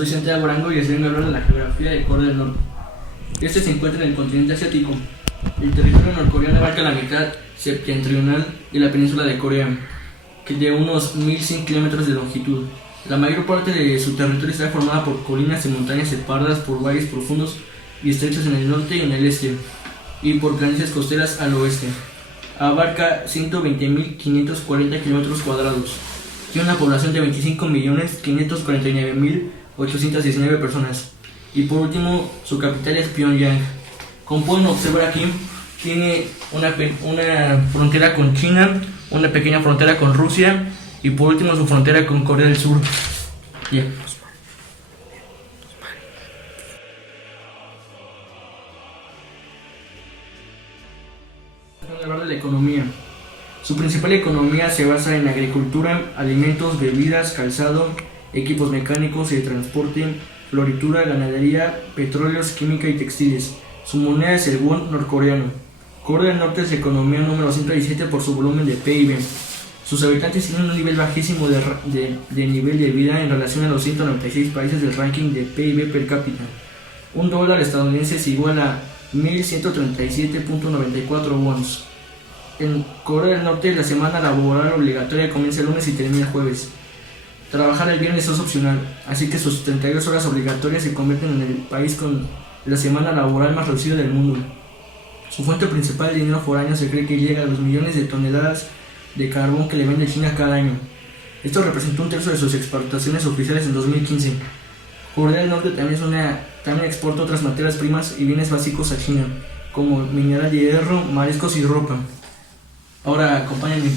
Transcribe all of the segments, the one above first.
soy Santiago Arango y les vengo a hablar de la geografía de Corea del Norte. Este se encuentra en el continente asiático. El territorio norcoreano abarca la mitad septentrional de la península de Corea, que de unos 1100 kilómetros de longitud. La mayor parte de su territorio está formada por colinas y montañas separadas por valles profundos y estrechos en el norte y en el este, y por planicies costeras al oeste. Abarca 120.540 kilómetros cuadrados. Tiene una población de 25.549.819 personas. Y por último, su capital es Pyongyang. Como pueden observar aquí, tiene una frontera con China, una pequeña frontera con Rusia y por último su frontera con Corea del Sur. Yeah. Vamos a hablar de la economía. Su principal economía se basa en agricultura, alimentos, bebidas, calzado, equipos mecánicos y de transporte, floritura, ganadería, petróleos, química y textiles. Su moneda es el won norcoreano. Corea del Norte es la economía número 117 por su volumen de PIB. Sus habitantes tienen un nivel bajísimo de nivel de vida en relación a los 196 países del ranking de PIB per cápita. Un dólar estadounidense es igual a 1.137.94 wons. En Corea del Norte, la semana laboral obligatoria comienza el lunes y termina el jueves. Trabajar el viernes es opcional, así que sus 32 horas obligatorias se convierten en el país con la semana laboral más reducida del mundo. Su fuente principal de dinero foráneo se cree que llega a los millones de toneladas de carbón que le vende China cada año. Esto representó un tercio de sus exportaciones oficiales en 2015. Corea del Norte también exporta otras materias primas y bienes básicos a China, como mineral de hierro, mariscos y ropa. Ahora acompáñenme.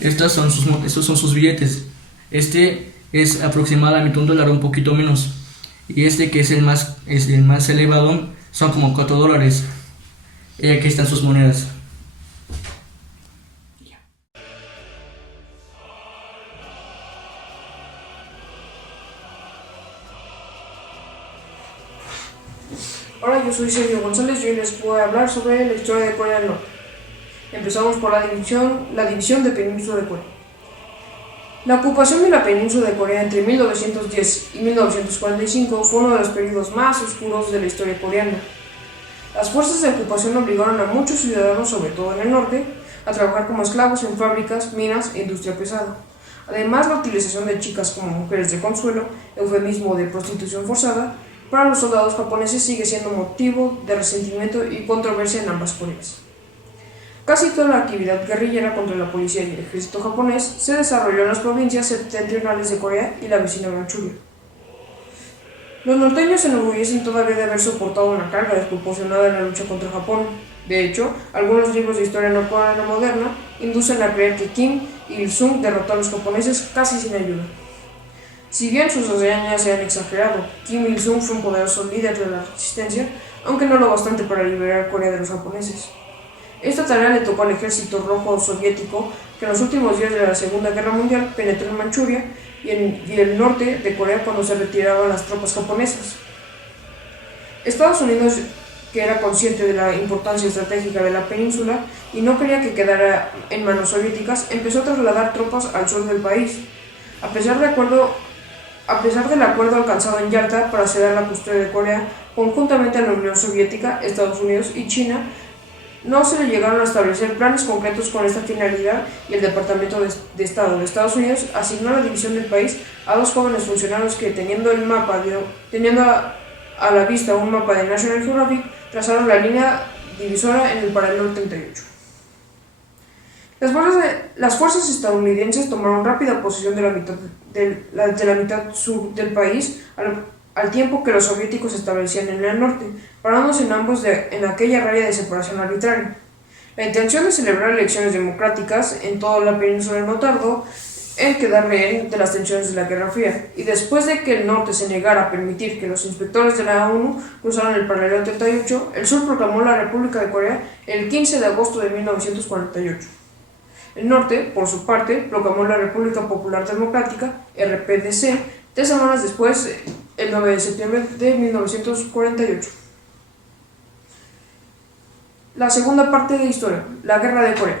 Estos son sus billetes. Este es aproximadamente $1, un poquito menos. Y este, que es el más elevado, son como $4. Y aquí están sus monedas. Hola, yo soy Sergio González y hoy les voy a hablar sobre la historia de Corea del Norte. Empezamos por la división de Península de Corea. La ocupación de la península de Corea entre 1910 y 1945 fue uno de los periodos más oscuros de la historia coreana. Las fuerzas de ocupación obligaron a muchos ciudadanos, sobre todo en el norte, a trabajar como esclavos en fábricas, minas e industria pesada. Además, la utilización de chicas como mujeres de consuelo, eufemismo de prostitución forzada, para los soldados japoneses sigue siendo motivo de resentimiento y controversia en ambas Coreas. Casi toda la actividad guerrillera contra la policía y el ejército japonés se desarrolló en las provincias septentrionales de Corea y la vecina Manchuria. Los norteños se enorgullecen todavía de haber soportado una carga desproporcionada en la lucha contra Japón. De hecho, algunos libros de historia norcoreana moderna inducen a creer que Kim Il-sung derrotó a los japoneses casi sin ayuda. Si bien sus hazañas se han exagerado, Kim Il-sung fue un poderoso líder de la resistencia, aunque no lo bastante para liberar Corea de los japoneses. Esta tarea le tocó al ejército rojo soviético, que en los últimos días de la Segunda Guerra Mundial penetró en Manchuria y el norte de Corea cuando se retiraban las tropas japonesas. Estados Unidos, que era consciente de la importancia estratégica de la península y no quería que quedara en manos soviéticas, empezó a trasladar tropas al sur del país. A pesar del acuerdo alcanzado en Yalta para ceder la custodia de Corea conjuntamente a la Unión Soviética, Estados Unidos y China, no se le llegaron a establecer planes concretos con esta finalidad y el Departamento de Estado de Estados Unidos asignó la división del país a dos jóvenes funcionarios que, teniendo a la vista un mapa de National Geographic, trazaron la línea divisora en el paralelo 38. Las fuerzas estadounidenses tomaron rápida posesión de la mitad sur del país al tiempo que los soviéticos se establecían en el norte, parándose en ambos en aquella raya de separación arbitraria. La intención de celebrar elecciones democráticas en toda la península no tardó en quedar rehén de las tensiones de la Guerra Fría, y después de que el norte se negara a permitir que los inspectores de la ONU cruzaran el paralelo 38, el sur proclamó la República de Corea el 15 de agosto de 1948. El norte, por su parte, proclamó la República Popular Democrática, RPDC, 3 semanas después, el 9 de septiembre de 1948. La segunda parte de historia, la Guerra de Corea.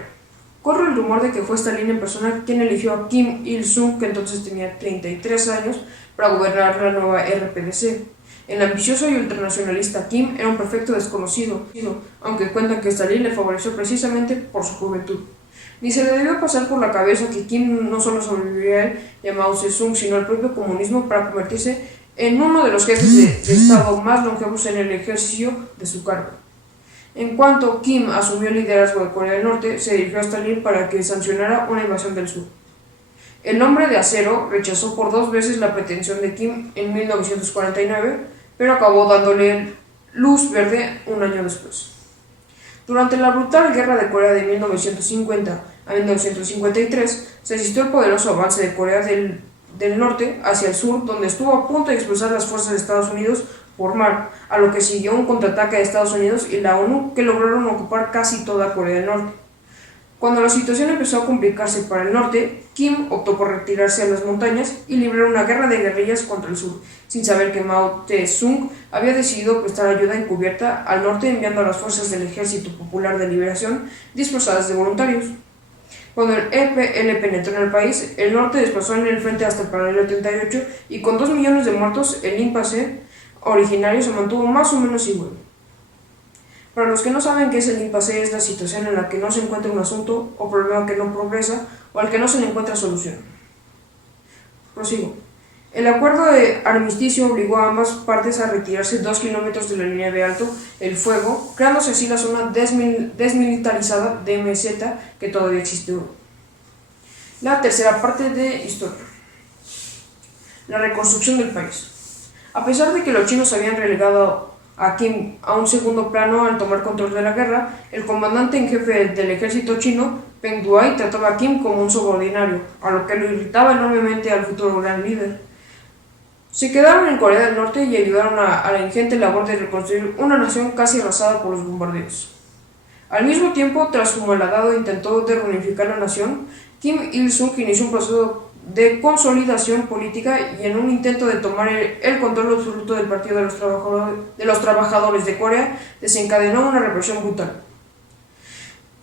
Corre el rumor de que fue Stalin en persona quien eligió a Kim Il-sung, que entonces tenía 33 años, para gobernar la nueva RPDC. El ambicioso y ultranacionalista Kim era un perfecto desconocido, aunque cuentan que Stalin le favoreció precisamente por su juventud. Ni se le debió pasar por la cabeza que Kim no solo sobreviviría a él y a Mao Zedong, sino al propio comunismo para convertirse en uno de los jefes de Estado más longevos en el ejercicio de su cargo. En cuanto Kim asumió el liderazgo de Corea del Norte, se dirigió a Stalin para que sancionara una invasión del sur. El hombre de acero rechazó por 2 veces la pretensión de Kim en 1949, pero acabó dándole luz verde un año después. Durante la brutal guerra de Corea de 1950 a 1953, se asistió el poderoso avance de Corea del Norte hacia el sur, donde estuvo a punto de expulsar las fuerzas de Estados Unidos por mar, a lo que siguió un contraataque de Estados Unidos y la ONU que lograron ocupar casi toda Corea del Norte. Cuando la situación empezó a complicarse para el norte, Kim optó por retirarse a las montañas y librar una guerra de guerrillas contra el sur, sin saber que Mao Tse-tung había decidido prestar ayuda encubierta al norte enviando a las fuerzas del Ejército Popular de Liberación dispersadas de voluntarios. Cuando el EPL penetró en el país, el norte desplazó en el frente hasta el paralelo 38 y con 2 millones de muertos, el impasse originario se mantuvo más o menos igual. Para los que no saben qué es el impasse, es la situación en la que no se encuentra un asunto o problema que no progresa o al que no se le encuentra solución. Prosigo. El acuerdo de armisticio obligó a ambas partes a retirarse 2 kilómetros de la línea de alto el fuego, creándose así la zona desmilitarizada DMZ que todavía existe hoy. La tercera parte de historia. La reconstrucción del país. A pesar de que los chinos habían relegado a Kim a un segundo plano al tomar control de la guerra, el comandante en jefe del ejército chino, Peng Duai, trataba a Kim como un subordinado, a lo que lo irritaba enormemente al futuro gran líder. Se quedaron en Corea del Norte y ayudaron a la ingente labor de reconstruir una nación casi arrasada por los bombardeos. Al mismo tiempo, tras su malhadado intento de reunificar la nación, Kim Il-sung inició un proceso de consolidación política y en un intento de tomar el control absoluto del Partido de los Trabajadores de Corea, desencadenó una represión brutal.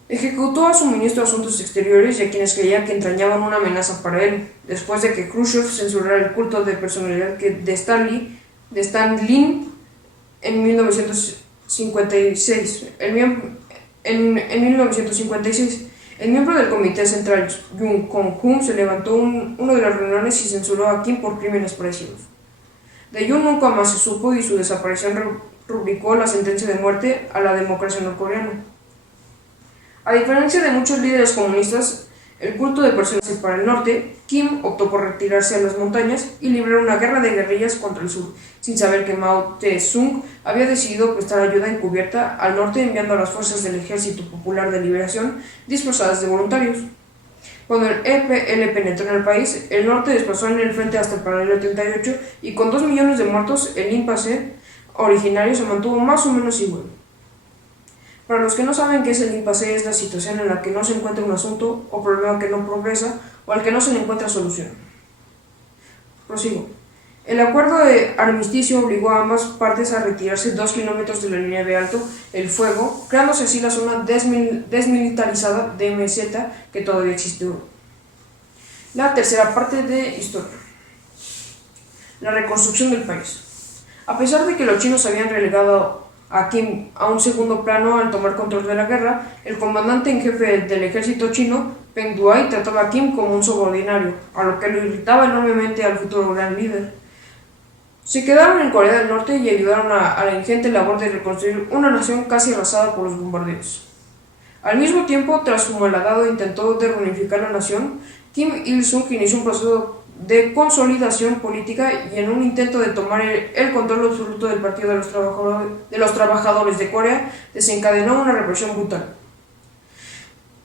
Ejecutó a su ministro de Asuntos Exteriores y a quienes creía que entrañaban una amenaza para él, después de que Khrushchev censurara el culto de personalidad de Stalin en 1956. En 1956. El miembro del Comité Central, Jung Kong-hoon, se levantó uno de las reuniones y censuró a Kim por crímenes parecidos. De Jung nunca más se supo y su desaparición rubricó la sentencia de muerte a la democracia norcoreana. A diferencia de muchos líderes comunistas, el culto de personalidad para el norte, Kim optó por retirarse a las montañas y librar una guerra de guerrillas contra el sur, sin saber que Mao Tse-tung había decidido prestar ayuda encubierta al norte enviando a las fuerzas del Ejército Popular de Liberación dispersadas de voluntarios. Cuando el EPL penetró en el país, el norte desplazó en el frente hasta el paralelo 38 y con 2 millones de muertos, el impasse originario se mantuvo más o menos igual. Para los que no saben qué es el impasse, es la situación en la que no se encuentra un asunto o problema que no progresa o al que no se le encuentra solución. Prosigo. El acuerdo de armisticio obligó a ambas partes a retirarse 2 kilómetros de la línea de alto el fuego, creándose así la zona desmilitarizada DMZ que todavía existe hoy. La tercera parte de historia. La reconstrucción del país. A pesar de que los chinos habían relegado a Kim a un segundo plano al tomar control de la guerra, el comandante en jefe del ejército chino, Peng Duai, trataba a Kim como un subordinado, a lo que lo irritaba enormemente al futuro gran líder. Se quedaron en Corea del Norte y ayudaron a la ingente labor de reconstruir una nación casi arrasada por los bombardeos. Al mismo tiempo, tras su malhadado intento de reunificar la nación, Kim Il-sung inició un proceso de consolidación política y en un intento de tomar el control absoluto del Partido de los Trabajadores de Corea, desencadenó una represión brutal.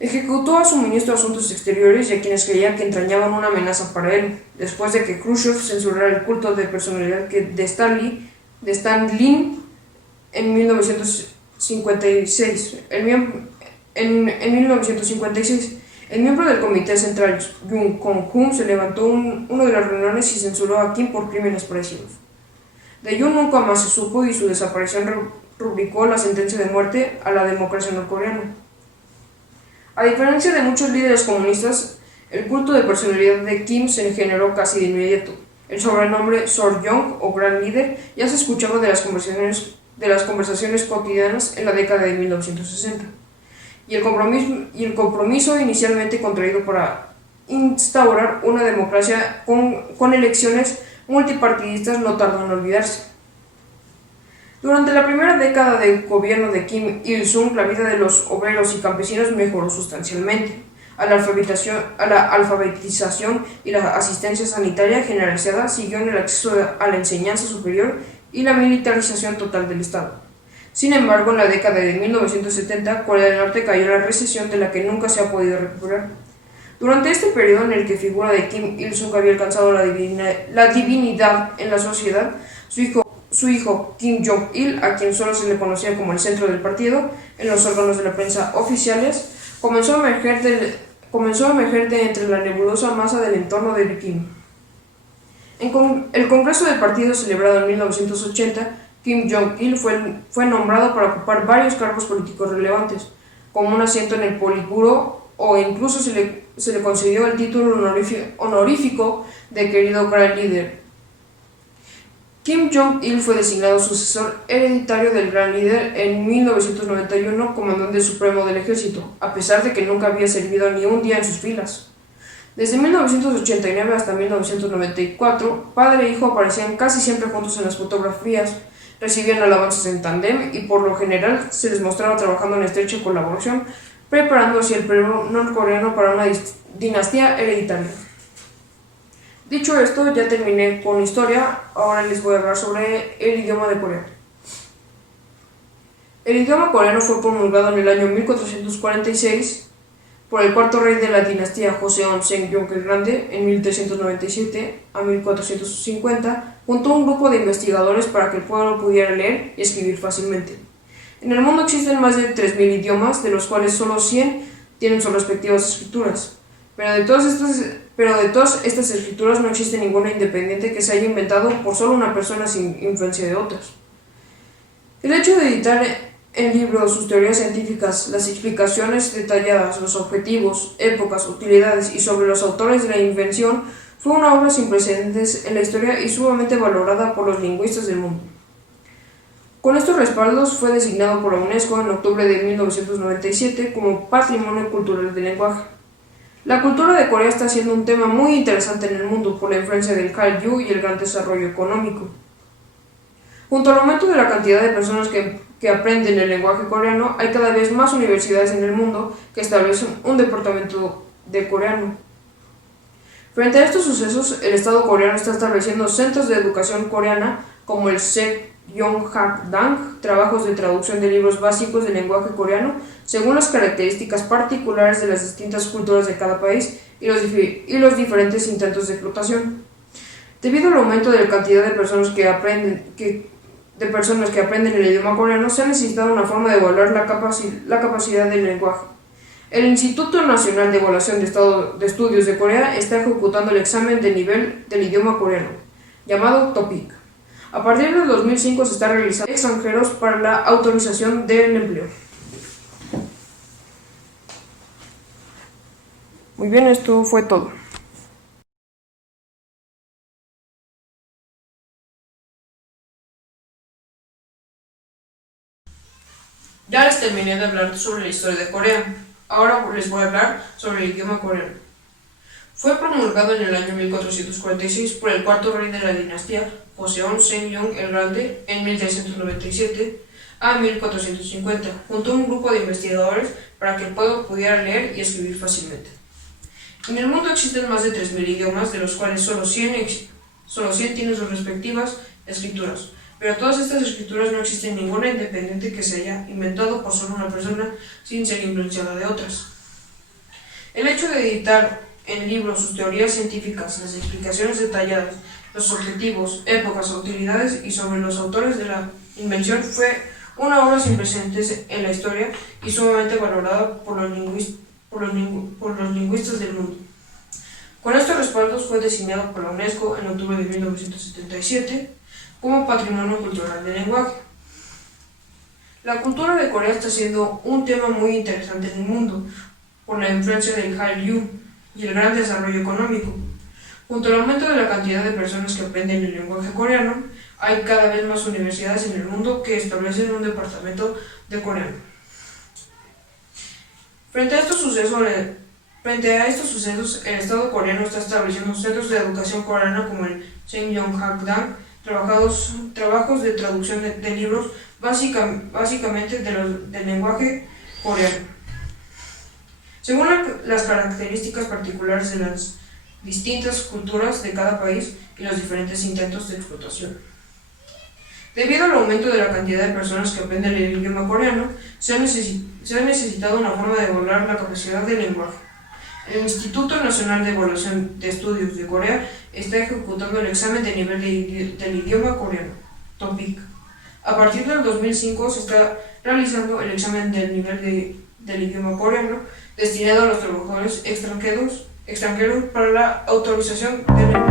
Ejecutó a su ministro de Asuntos Exteriores y a quienes creía que entrañaban una amenaza para él, después de que Khrushchev censurara el culto de personalidad de Stalin en 1956. En 1956. El miembro del Comité Central, Jung Kong-hoon, se levantó uno de las reuniones y censuró a Kim por crímenes parecidos. De Jung nunca más se supo y su desaparición rubricó la sentencia de muerte a la democracia norcoreana. A diferencia de muchos líderes comunistas, el culto de personalidad de Kim se generó casi de inmediato. El sobrenombre Sorjong o Gran Líder ya se escuchaba de las conversaciones cotidianas en la década de 1960. Y el compromiso inicialmente contraído para instaurar una democracia con elecciones multipartidistas no tardó en olvidarse. Durante la primera década del gobierno de Kim Il-sung, la vida de los obreros y campesinos mejoró sustancialmente. A la alfabetización y la asistencia sanitaria generalizada siguió en el acceso a la enseñanza superior y la militarización total del Estado. Sin embargo, en la década de 1970, Corea del Norte cayó en la recesión de la que nunca se ha podido recuperar. Durante este periodo en el que figura de Kim Il-sung había alcanzado la divinidad en la sociedad, su hijo Kim Jong-il, a quien solo se le conocía como el centro del partido en los órganos de la prensa oficiales, comenzó a emerger de entre la nebulosa masa del entorno de Kim. En el Congreso del Partido celebrado en 1980, Kim Jong-il fue nombrado para ocupar varios cargos políticos relevantes, como un asiento en el Politburo o incluso se le concedió el título honorífico de querido gran líder. Kim Jong-il fue designado sucesor hereditario del gran líder en 1991 comandante supremo del ejército, a pesar de que nunca había servido ni un día en sus filas. Desde 1989 hasta 1994, padre e hijo aparecían casi siempre juntos en las fotografías, recibían alabanzas en tándem y por lo general se les mostraba trabajando en estrecha colaboración, preparando así el pueblo norcoreano para una dinastía hereditaria. Dicho esto, ya terminé con historia, ahora les voy a hablar sobre el idioma de Corea. El idioma coreano fue promulgado en el año 1446 por el cuarto rey de la dinastía Joseon Seongjong el Grande en 1397 a 1450, junto a un grupo de investigadores para que el pueblo pudiera leer y escribir fácilmente. En el mundo existen más de 3.000 idiomas, de los cuales solo 100 tienen sus respectivas escrituras. Pero de todas estas escrituras no existe ninguna independiente que se haya inventado por solo una persona sin influencia de otras. El hecho de editar en libros sus teorías científicas, las explicaciones detalladas, los objetivos, épocas, utilidades y sobre los autores de la invención fue una obra sin precedentes en la historia y sumamente valorada por los lingüistas del mundo. Con estos respaldos fue designado por la UNESCO en octubre de 1997 como Patrimonio Cultural del Lenguaje. La cultura de Corea está siendo un tema muy interesante en el mundo por la influencia del Hallyu y el gran desarrollo económico. Junto al aumento de la cantidad de personas que aprenden el lenguaje coreano, hay cada vez más universidades en el mundo que establecen un departamento de coreano. Frente a estos sucesos, el Estado coreano está estableciendo centros de educación coreana como el Sekyonghakdang, trabajos de traducción de libros básicos del lenguaje coreano según las características particulares de las distintas culturas de cada país y los diferentes intentos de explotación. Debido al aumento de la cantidad de personas que aprenden el idioma coreano, se ha necesitado una forma de evaluar la capacidad del lenguaje. El Instituto Nacional de Evaluación de Estudios de Corea está ejecutando el examen de nivel del idioma coreano, llamado TOPIK. A partir del 2005 se está realizando extranjeros para la autorización del empleo. Muy bien, esto fue todo. Ya les terminé de hablar sobre la historia de Corea. Ahora les voy a hablar sobre el idioma coreano. Fue promulgado en el año 1446 por el cuarto rey de la dinastía, Joseon Seongjong el Grande, en 1397 a 1450, junto a un grupo de investigadores para que el pueblo pudiera leer y escribir fácilmente. En el mundo existen más de 3.000 idiomas, de los cuales solo 100 tienen sus respectivas escrituras. Pero de todas estas escrituras no existe ninguna independiente que se haya inventado por solo una persona sin ser influenciada de otras. El hecho de editar en libros sus teorías científicas, las explicaciones detalladas, los objetivos, épocas, utilidades y sobre los autores de la invención fue una obra sin precedentes en la historia y sumamente valorada por los lingüistas del mundo. Con estos respaldos fue designado por la UNESCO en octubre de 1977 como Patrimonio Cultural del Lenguaje. La cultura de Corea está siendo un tema muy interesante en el mundo, por la influencia del Hallyu y el gran desarrollo económico. Junto al aumento de la cantidad de personas que aprenden el lenguaje coreano, hay cada vez más universidades en el mundo que establecen un departamento de coreano. Frente a estos sucesos, el Estado coreano está estableciendo centros de educación coreana como el Cheonggyeong-hakdang, trabajos de traducción de libros básicamente del lenguaje coreano. Según las características particulares de las distintas culturas de cada país y los diferentes intentos de explotación. Debido al aumento de la cantidad de personas que aprenden el idioma coreano, se ha necesitado una forma de evaluar la capacidad del lenguaje. El Instituto Nacional de Evaluación de Estudios de Corea está ejecutando el examen de nivel del idioma coreano, TOEIC. A partir del 2005 se está realizando el examen del nivel del idioma coreano destinado a los trabajadores extranjeros para la autorización del lenguaje.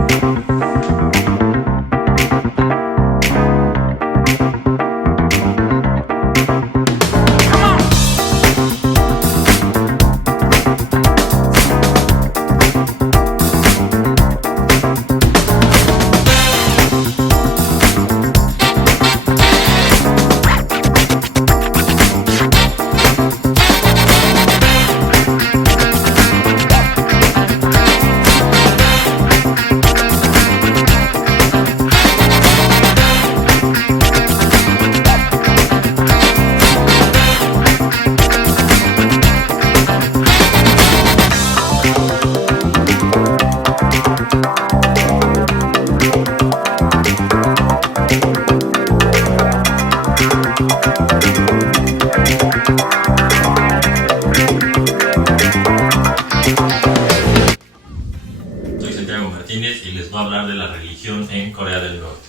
Y les voy a hablar de la religión en Corea del Norte.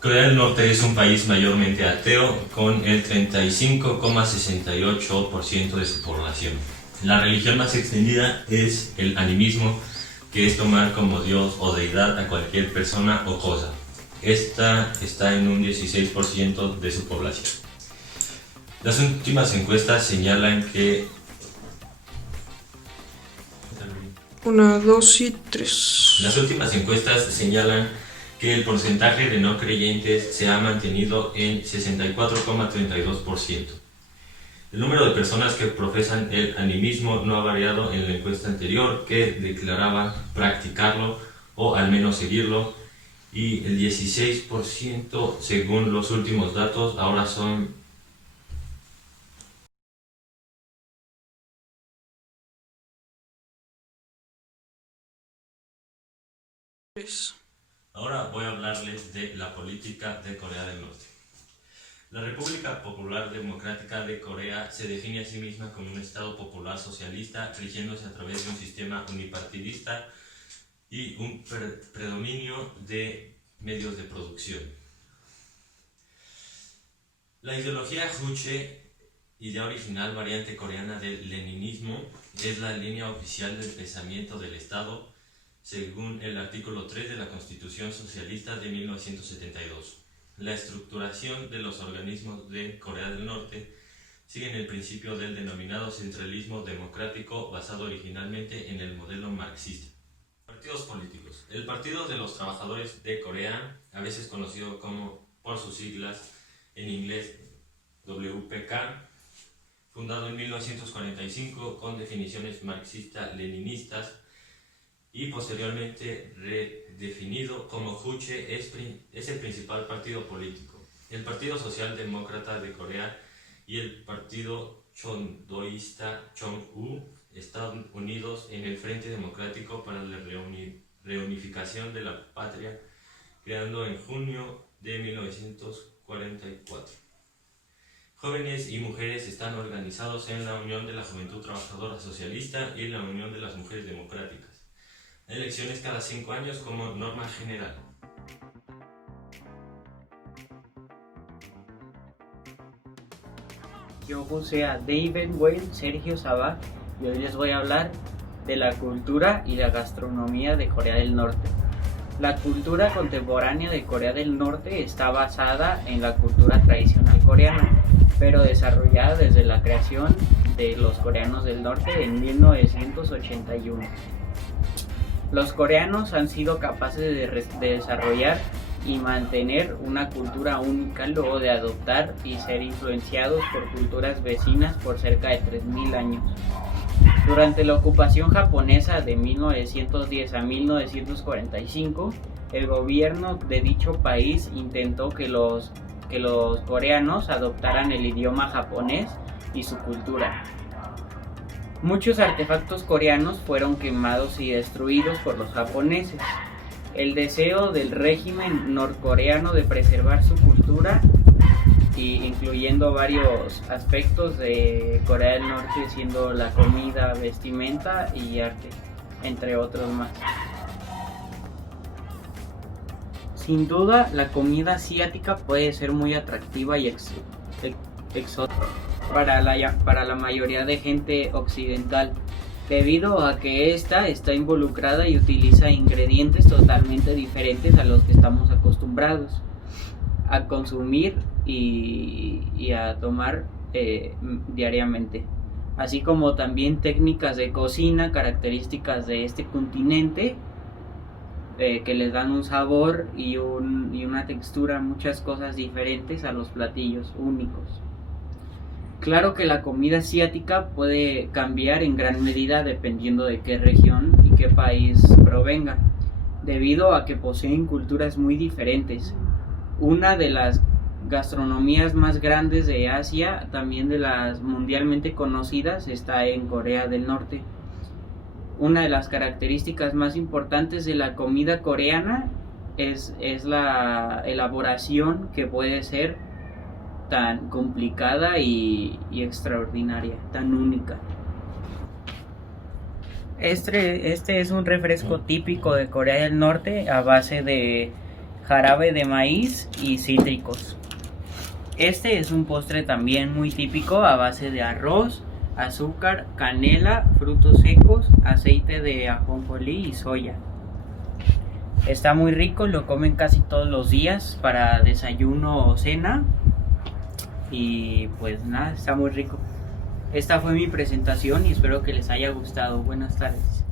Corea del Norte es un país mayormente ateo con el 35,68% de su población. La religión más extendida es el animismo, que es tomar como Dios o deidad a cualquier persona o cosa. Esta está en un 16% de su población. Las últimas encuestas señalan que 1, 2 y 3. Las últimas encuestas señalan que el porcentaje de no creyentes se ha mantenido en 64,32%. El número de personas que profesan el animismo no ha variado en la encuesta anterior, que declaraba practicarlo o al menos seguirlo, y el 16% según los últimos datos ahora son Ahora voy a hablarles de la política de Corea del Norte. La República Popular Democrática de Corea se define a sí misma como un Estado popular socialista, rigiéndose a través de un sistema unipartidista y un predominio de medios de producción. La ideología Juche, idea original variante coreana del leninismo, es la línea oficial del pensamiento del Estado, según el artículo 3 de la Constitución Socialista de 1972. La estructuración de los organismos de Corea del Norte sigue el principio del denominado centralismo democrático, basado originalmente en el modelo marxista. Partidos políticos. El Partido de los Trabajadores de Corea, a veces conocido como por sus siglas en inglés WPK, fundado en 1945 con definiciones marxista-leninistas, y posteriormente redefinido como Juche, es el principal partido político. El Partido Socialdemócrata de Corea y el Partido Chondoísta Chong-U están unidos en el Frente Democrático para la Reunificación de la Patria, creado en junio de 1944. Jóvenes y mujeres están organizados en la Unión de la Juventud Trabajadora Socialista y la Unión de las Mujeres Democráticas. Elecciones cada 5 años como norma general. Yo puse a David Wayne Sergio Sabah y hoy les voy a hablar de la cultura y la gastronomía de Corea del Norte. La cultura contemporánea de Corea del Norte está basada en la cultura tradicional coreana, pero desarrollada desde la creación de los coreanos del norte en 1981. Los coreanos han sido capaces de desarrollar y mantener una cultura única luego de adoptar y ser influenciados por culturas vecinas por cerca de 3.000 años. Durante la ocupación japonesa de 1910 a 1945, el gobierno de dicho país intentó que los coreanos adoptaran el idioma japonés y su cultura. Muchos artefactos coreanos fueron quemados y destruidos por los japoneses. El deseo del régimen norcoreano de preservar su cultura, incluyendo varios aspectos de Corea del Norte, siendo la comida, vestimenta y arte, entre otros más. Sin duda, la comida asiática puede ser muy atractiva y exótica para la mayoría de gente occidental, debido a que esta está involucrada y utiliza ingredientes totalmente diferentes a los que estamos acostumbrados a consumir y a tomar diariamente, así como también técnicas de cocina características de este continente que les dan un sabor y una textura, muchas cosas diferentes a los platillos únicos. Claro que la comida asiática puede cambiar en gran medida dependiendo de qué región y qué país provenga, debido a que poseen culturas muy diferentes. Una de las gastronomías más grandes de Asia, también de las mundialmente conocidas, está en Corea del Norte. Una de las características más importantes de la comida coreana es la elaboración, que puede ser tan complicada y extraordinaria, tan única. Este es un refresco típico de Corea del Norte a base de jarabe de maíz y cítricos. Este es un postre también muy típico a base de arroz, azúcar, canela, frutos secos, aceite de ajonjolí y soya. Está muy rico, lo comen casi todos los días para desayuno o cena. Y pues nada, está muy rico. Esta fue mi presentación y espero que les haya gustado. Buenas tardes.